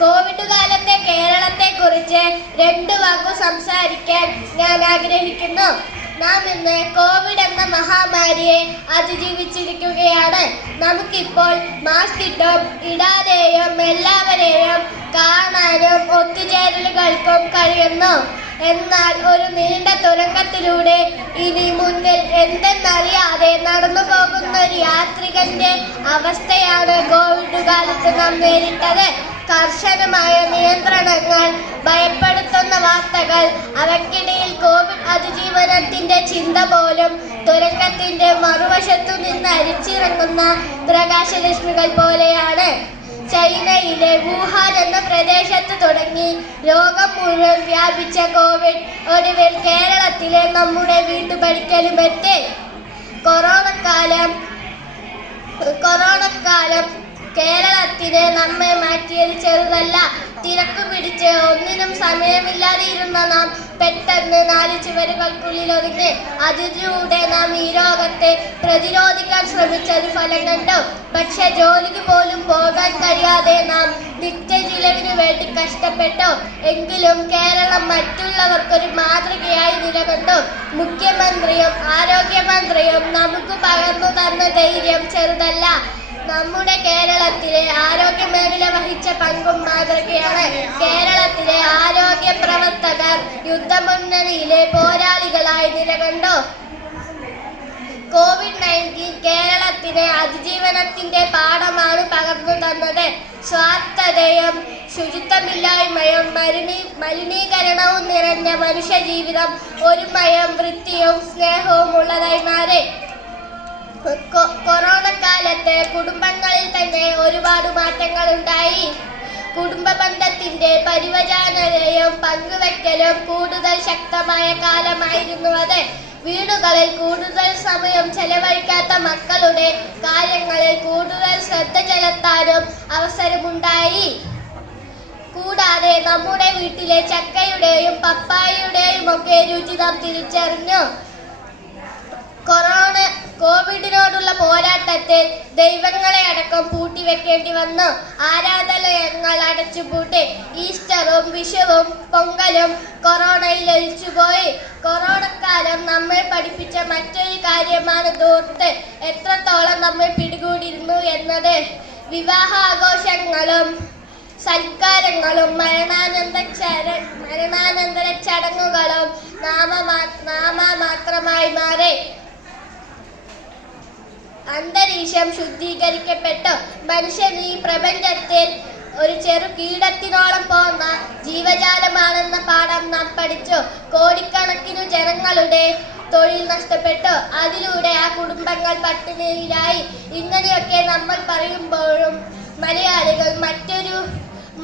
Covid കാലത്തെ കേരളത്തെക്കുറിച്ച് രണ്ട് വാക്കു സംസാരിക്കാൻ ഞാൻ ആഗ്രഹിക്കുന്നു. നാം ഇന്ന് കോവിഡ് എന്ന മഹാമാരിയെ അതിജീവിച്ചിരിക്കുകയാണ്. നമുക്കിപ്പോൾ മാസ്ക് ഇടാതെയും എല്ലാവരെയും കാണാനും ഒത്തുചേരലുകൾക്കും കഴിയുന്നു. എന്നാൽ ഒരു നീണ്ട തുരങ്കത്തിലൂടെ ഇനി മുന്നിൽ എന്തെന്നറിയാതെ നടന്നു പോകുന്ന ഒരു യാത്രികന്റെ അവസ്ഥയാണ് കോവിഡ് കാലത്ത് നാം നേരിട്ടത്. കർശനമായ നിയന്ത്രണങ്ങൾ, ഭയപ്പെടുത്തുന്ന വാർത്തകൾ, അവയ്ക്കിടയിൽ കോവിഡ് അതിജീവനത്തിന്റെ ചിന്ത പോലും തുരങ്കത്തിന്റെ മറുവശത്തു നിന്ന് അരിച്ചിറങ്ങുന്ന പ്രകാശരശ്മികൾ പോലെയാണ്. ചൈനയിലെ വുഹാൻ എന്ന പ്രദേശത്ത് തുടങ്ങി ലോകം മുഴുവൻ വ്യാപിച്ച കോവിഡ് ഒടുവിൽ കേരളത്തിലെ നമ്മുടെ വീട്ടുപടിക്കലുമെത്തി. കൊറോണക്കാലം കേരളത്തിനെ നമ്മെ മാറ്റിയത് ചെറുതല്ല. തിരക്കു പിടിച്ച് ഒന്നിനും സമയമില്ലാതെ ഇരുന്ന നാം പെട്ടെന്ന് 4 ചുവരുകൾക്കുള്ളിൽ ഒതുങ്ങി. അതിലൂടെ നാം ഈ രോഗത്തെ പ്രതിരോധിക്കാൻ ശ്രമിച്ചത് ഫലം കണ്ടു. പക്ഷെ ജോലിക്ക് പോലും പോകാൻ കഴിയാതെ നാം നിത്യജീവനു വേണ്ടി കഷ്ടപ്പെട്ടു. എങ്കിലും കേരളം മറ്റുള്ളവർക്കൊരു മാതൃകയായി നിലകൊണ്ടു. മുഖ്യമന്ത്രിയും ആരോഗ്യമന്ത്രിയും നമുക്ക് പകർന്നു തന്ന ധൈര്യം ചെറുതല്ല. നമ്മുടെ കേരളത്തിലെ ആരോഗ്യ മേഖല വഹിച്ച പങ്കും മാതൃകയാണ്. കേരളത്തിലെ ആരോഗ്യ പ്രവർത്തകർ യുദ്ധമുന്നണിയിലെ പോരാളികളായി നിലകൊണ്ടു. കോവിഡ്-19 കേരളത്തിന് അതിജീവനത്തിന്റെ പാഠമാണ് പകർന്നു തന്നത്. സ്വാർത്ഥതയും ശുചിത്വമില്ലായ്മയും മലിനീകരണവും നിറഞ്ഞ മനുഷ്യജീവിതം ഒരുമയും വൃത്തിയും സ്നേഹവും ഉള്ളതായി മാറി. കൊറോണ കാലത്ത് കുടുംബങ്ങളിൽ തന്നെ ഒരുപാട് മാറ്റങ്ങൾ ഉണ്ടായി. കുടുംബ ബന്ധത്തിന്റെ പരിവചനയും പങ്കുവെക്കലും കൂടുതൽ ശക്തമായ കാലമായിരുന്നു അത്. വീടുകളിൽ കൂടുതൽ സമയം ചെലവഴിക്കാത്ത മക്കളുടെ കാര്യങ്ങളിൽ കൂടുതൽ ശ്രദ്ധ ചെലുത്താനും അവസരമുണ്ടായി. കൂടാതെ നമ്മുടെ വീട്ടിലെ ചക്കയുടെയും പപ്പായയുടെയും ഒക്കെ രുചി നാം തിരിച്ചറിഞ്ഞു. കോവിഡിനോടുള്ള പോരാട്ടത്തിൽ ദൈവങ്ങളെ അടക്കം പൂട്ടിവെക്കേണ്ടി വന്നു. ആരാധനാലയങ്ങൾ അടച്ചുപൂട്ടി. ഈസ്റ്ററും വിഷുവും പൊങ്കലും കൊറോണയിൽ ഒലിച്ചുപോയി. കൊറോണക്കാലം നമ്മെ പഠിപ്പിച്ച മറ്റൊരു കാര്യമാണ് ധൂർത്ത് എത്രത്തോളം നമ്മെ പിടികൂടിയിരുന്നു എന്നത്. വിവാഹാഘോഷങ്ങളും സൽക്കാരങ്ങളും മരണാനന്തര ചടങ്ങുകളും നാമമാത്രമായി മാറി. അന്തരീക്ഷം ശുദ്ധീകരിക്കപ്പെട്ടു. മനുഷ്യൻ ഈ പ്രപഞ്ചത്തിൽ ഒരു ചെറു കീടത്തിനോളം പോകുന്ന ജീവജാലമാണെന്ന പാഠം നാം പഠിച്ചു. കോടിക്കണക്കിന് ജനങ്ങളുടെ തൊഴിൽ നഷ്ടപ്പെട്ടു. അതിലൂടെ ആ കുടുംബങ്ങൾ പട്ടിണിയിലായി. ഇങ്ങനെയൊക്കെ നമ്മൾ പറയുമ്പോഴും മലയാളികൾ മറ്റൊരു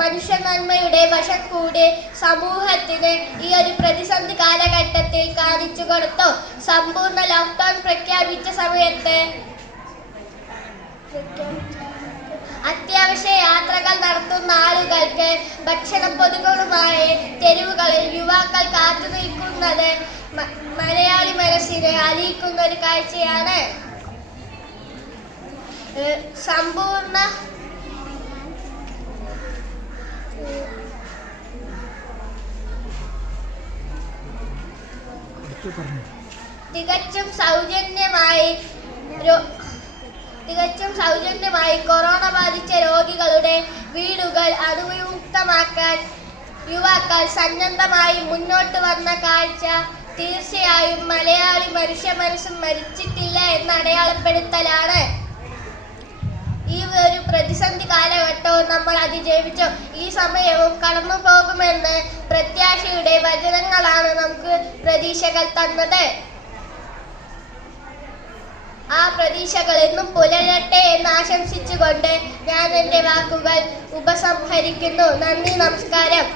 മനുഷ്യ നന്മയുടെ വശം കൂടി സമൂഹത്തിന് ഈ ഒരു പ്രതിസന്ധി കാലഘട്ടത്തിൽ കാണിച്ചു കൊടുത്തു. സമ്പൂർണ്ണ ലോക്ക്ഡൌൺ പ്രഖ്യാപിച്ച സമയത്ത് അത്യാവശ്യ യാത്രകൾ നടത്തുന്ന ആളുകൾക്ക് ഭക്ഷണപ്പൊതികളുമായി തെരുവുകളിൽ യുവാക്കൾ കാത്തു നിൽക്കുന്നത് മലയാളി മനസ്സിനെ അലിയിക്കുന്ന ഒരു കാഴ്ചയാണ്. തികച്ചും സൗജന്യമായി കൊറോണ ബാധിച്ച രോഗികളുടെ വീടുകൾ അണുവിമുക്തമാക്കാൻ യുവാക്കൾ സന്നദ്ധമായി മുന്നോട്ട് വന്ന കാഴ്ച തീർച്ചയായും മലയാളി മനുഷ്യ മനസ്സും മരിച്ചിട്ടില്ല എന്ന അടയാളപ്പെടുത്തലാണ്. ഈ ഒരു പ്രതിസന്ധി കാലഘട്ടവും നമ്മൾ അതിജീവിച്ചു. ഈ സമയവും കടന്നു പോകുമെന്ന് പ്രത്യാശയുടെ വചനങ്ങളാണ് നമുക്ക് പ്രതീക്ഷകൾ തന്നത്. ആ പ്രതീക്ഷകൾ എന്നും പുലരട്ടെ എന്ന് ആശംസിച്ചുകൊണ്ട് ഞാൻ എൻ്റെ വാക്കുകൾ ഉപസംഹരിക്കുന്നു. നന്ദി, നമസ്കാരം.